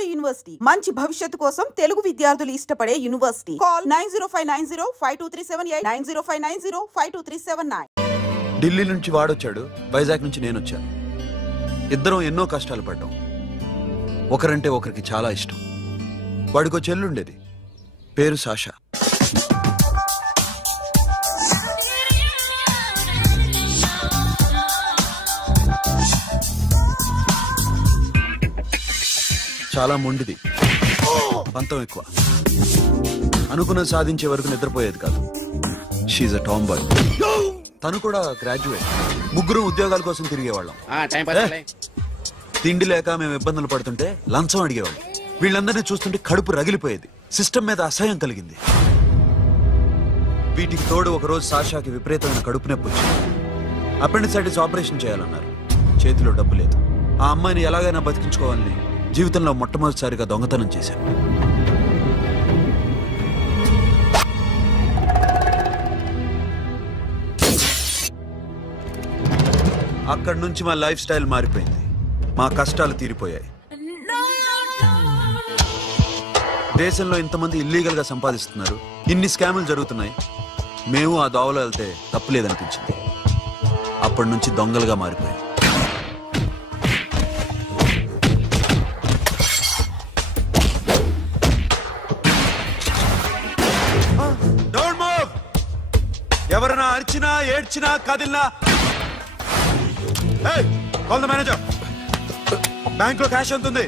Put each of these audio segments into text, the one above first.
Vijayawada university మంచి భవిష్యత్తు కోసం తెలుగు విద్యార్థులు ఇష్టపడే యూనివర్సిటీ. కాల్ 9059052378 9059052379. ఢిల్లీ నుంచి వాడొచ్చాడు, వైజాగ్ నుంచి నేను వచ్చాను. ఇద్దరం ఎన్నో కష్టాలు పడ్డాం. ఒకరంటే ఒకరికి చాలా ఇష్టం. వాడికో చెల్లుండేది, పేరు సాషా. చాలా మొండిది, పంతం ఎక్కువ. అనుకున్నది సాధించే వరకు నిద్రపోయేది కాదు. She a tomboy. తను కూడా గ్రాడ్యుయేట్. ముగ్గురు ఉద్యోగాల కోసం తిరిగేవాళ్ళం. తిండి లేక మేము ఇబ్బందులు పడుతుంటే లంచం అడిగేవాళ్ళం. వీళ్ళందరినీ చూస్తుంటే కడుపు రగిలిపోయేది. సిస్టమ్ మీద అసహ్యం కలిగింది. వీటికి తోడు ఒకరోజు సాషాకి విపరీతమైన కడుపు నొప్పి వచ్చింది. అపెండిసైటిస్ ఆపరేషన్ చేయాలన్నారు. చేతిలో డబ్బు లేదు. ఆ అమ్మాయిని ఎలాగైనా బతికించుకోవాలని జీవితంలో మొట్టమొదటిసారిగా దొంగతనం చేశాను. అక్కడి నుంచి మా లైఫ్ స్టైల్ మారిపోయింది. మా కష్టాలు తీరిపోయాయి. దేశంలో ఇంతమంది ఇల్లీగల్ గా సంపాదిస్తున్నారు, ఇన్ని స్కాములు జరుగుతున్నాయి. మేము ఆ దోవలో వెళ్తే తప్పులేదనిపించింది. అప్పటి నుంచి దొంగలుగా మారిపోయాం. ఎవరైనా అరిచినా ఏడ్చినా కదిలినా కాల్ ద మేనేజర్. బ్యాంక్ లో క్యాష్ ఎంత ఉంది?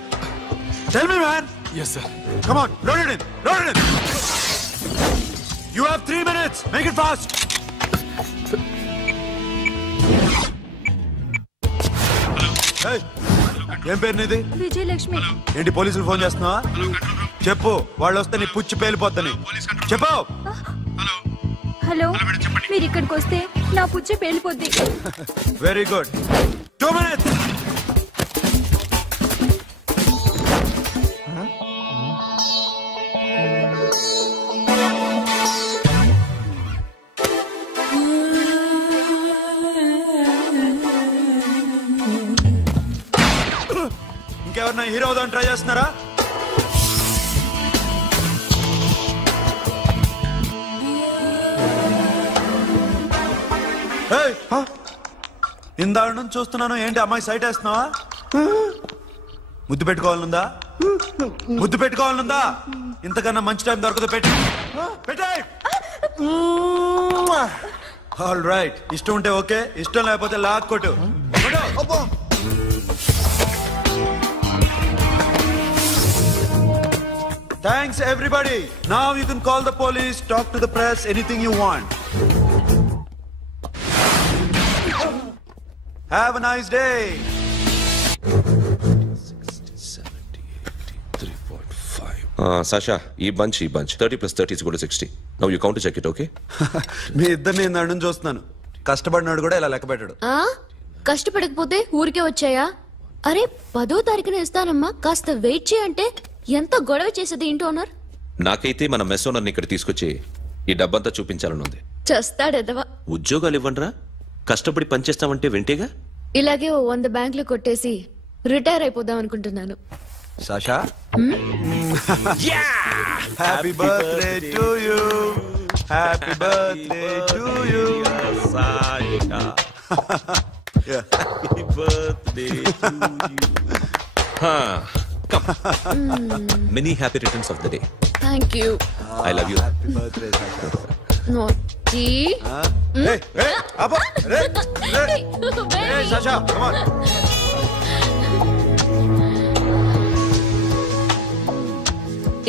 Tell me man. Yes sir. Come on, load it in. Load it in. You have 3 minutes. Make it fast. Hey, ఏం పేరు నీది? విజయలక్ష్మి. ఏంటి పోలీసులు ఫోన్ చేస్తున్నావా? చెప్పు, వాళ్ళు వస్తే నీ పుచ్చి పేలిపోద్దని చెప్పు. హలో, మీరు ఇక్కడికి వస్తే నా పుచ్చి పేలిపోద్ది. Very good. 2 minutes. ఇంకెవరన్నా హీరో అవుదామని ట్రై చేస్తున్నారా? ఇందాక నుంచి చూస్తున్నాను. ఏంటి అమ్మాయి సైట్ వేస్తున్నావా? ముద్దు పెట్టుకోవాలనుందా? ముద్దు పెట్టుకోవాలనుందా? ఇంతకన్నా మంచి టైం దొరకదు. పెట్టే. All right. ఇష్టం ఉంటే ఓకే, ఇష్టం లేకపోతే లాక్కొట్టు. Thanks everybody. Now you can call the police, talk to the press, anything you want. Have a nice day. 60, 70, 80, 3.5. Sasha, ee bunch 30 plus 30 is equal to 60. Now you count to check it, okay? మీ ఇద్దరిని నేను చూస్తున్నాను. కష్టపడినాడు కూడా ఇలా లెక్క పెట్టాడు. కష్టపడకపోతే ఊరికే వచ్చాయా? అరే 10వ తారీఖున ఇస్తానమ్మా, కాస్త వెయిట్ చేయంటే ఎంత గొడవ చేసేది ఇంటి ఓనర్. నాకైతే మన మెస్ ఓనర్ని ఇక్కడ తీసుకొచ్చి ఈ డబ్బంతా చూపించాలని ఉంది. చేస్తాడెదవా. ఉద్యోగాలు ఇవ్వండిరా, కష్టపడి పనిచేస్తామంటే వెంటేగా. ఇలాగే 100 బ్యాంకులు కొట్టేసి రిటైర్ అయిపోదాం అనుకుంటున్నాను. Sasha, happy birthday to you. Happy birthday to you Sasha. Happy birthday to you. Come. Many happy returns of the day. Thank you. I love you. Happy birthday, Sasha. Naughty. Hey, Abba. Hey, Sasha, come on.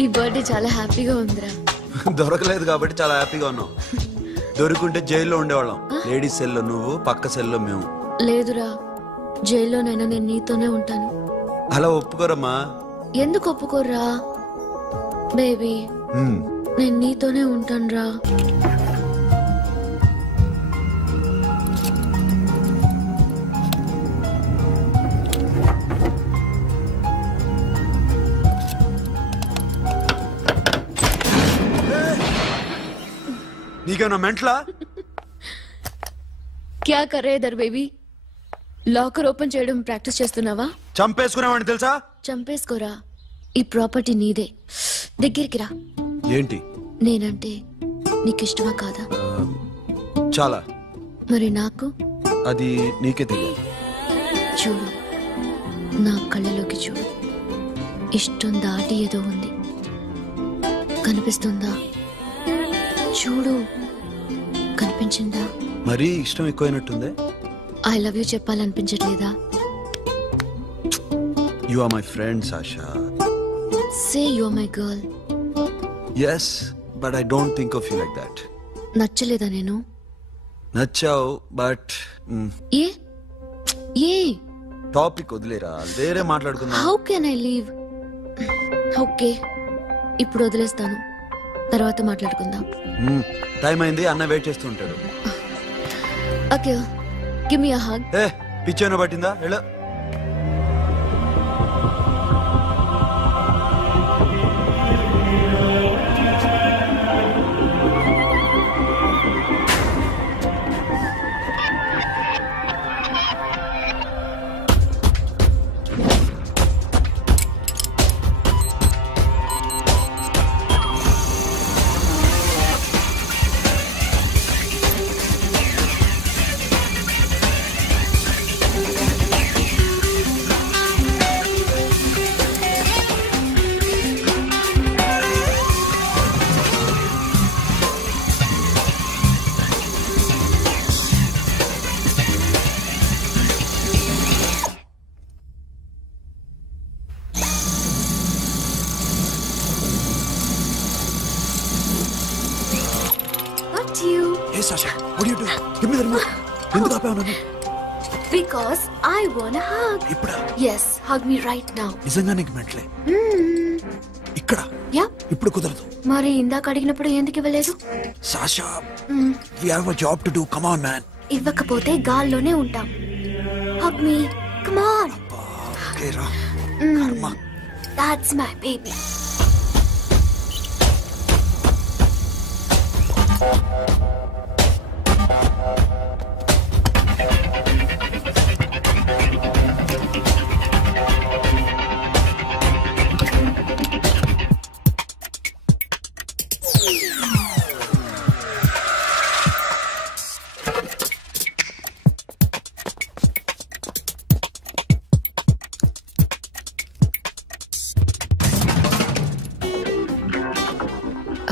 ఈ birthday చాలా హ్యాపీగా ఉందిరా. దొరకలేదు కాబట్టి చాలా హ్యాపీగా ఉన్నాం. దొరుకుంటే జైల్లో ఉండేవాళ్ళం. లేడీస్ సెల్లో నువ్వు, పక్క సెల్లో మేము. లేదురా, జైల్లోనైనా నేను నీతోనే ఉంటాను. అలా ఒప్పుకోరమ్మా. ఎందుకు ఒప్పుకోర్రా బేబీ? నేను నీతోనే ఉంటాను రా. నీకేమన్నా మెంట్లా? క్యా కర్ రే ఇధర్ బేబీ? లాకర్ ఓపెన్ చేయడం ప్రాక్టీస్ చేస్తున్నావా? చంపేసుకున్నావని తెలుసా? చంపేసుకోరా. ఈ ప్రాపర్టీ నీదే. దగ్గరికి రా. ఏంటి? నేనంటే నీకు ఇష్టమా కాదా? చాలా. మరి నాకు? అది నీకే తెలియదు. చూడు, నా కళ్ళలోకి చూడు. ఇష్టం దాటి ఏదో ఉంది, కనిపిస్తుందా? చూడు, కనిపించిందా? మరీ ఇష్టం ఎక్కువైనట్టుందే. ఐ లవ్ యూ చెప్పాలనిపించట్లేదా? You are my friend Sasha. Say you are my girl. Yes, but I don't think of you like that. నచ్చలేదా నేను? నచ్చావు, బట్ ఏ ఏ టాపిక్ వదిలేరా, వేరే మాట్లాడుకుందాం. How can I leave? Okay, ఇప్పుడు వదిలేస్తాను, తర్వాత మాట్లాడుకుందాం. టైం అయింది, అన్న వెయిట్ చేస్తూ ఉంటాడు. Okay, give me a hug. ఏ పిచ్చేనా పట్టిందా? వెళ్ళు. Sasha, what are you doing? Give me the remote. ఎందుకు ఆపావు నన్ను? Because I want a hug. ఇప్పుడా? Yes, hug me right now. నిజంగా నీకు మెంటలే? ఇక్కడ? Yeah. ఇప్పుడు కుదరదు. మరి ఇందాక అడిగినప్పుడు ఎందుకు ఇవ్వలేదు? Sasha, we have a job to do. Come on, man. ఇవ్వకపోతే గాల్లోనే ఉంటాం. Hug me. Come on. Okay, రా. కర్మ. That's my baby.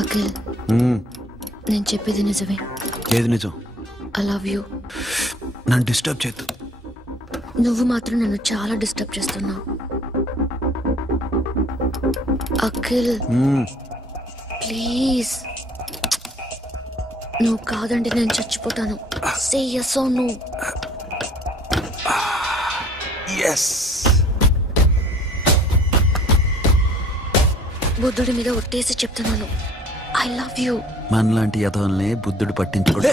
అఖిల్, నేను చెప్పేది నిజమే. ఏది నిజం? I love you. నన్ను డిస్టర్బ్ చేయొద్దు. నువ్వు మాత్రం నన్ను చాలా డిస్టర్బ్ చేస్తున్నావు. అఖిల్ ప్లీజ్, నువ్వు కాదంటే నేను చచ్చిపోతాను. సే yes or no. yes. బుద్ధుడి మీద ఒట్టేసి చెప్తున్నాను, ఐ లవ్ యూ. మనలాంటి యథవల్ని బుద్ధుడు పట్టించుకోడు.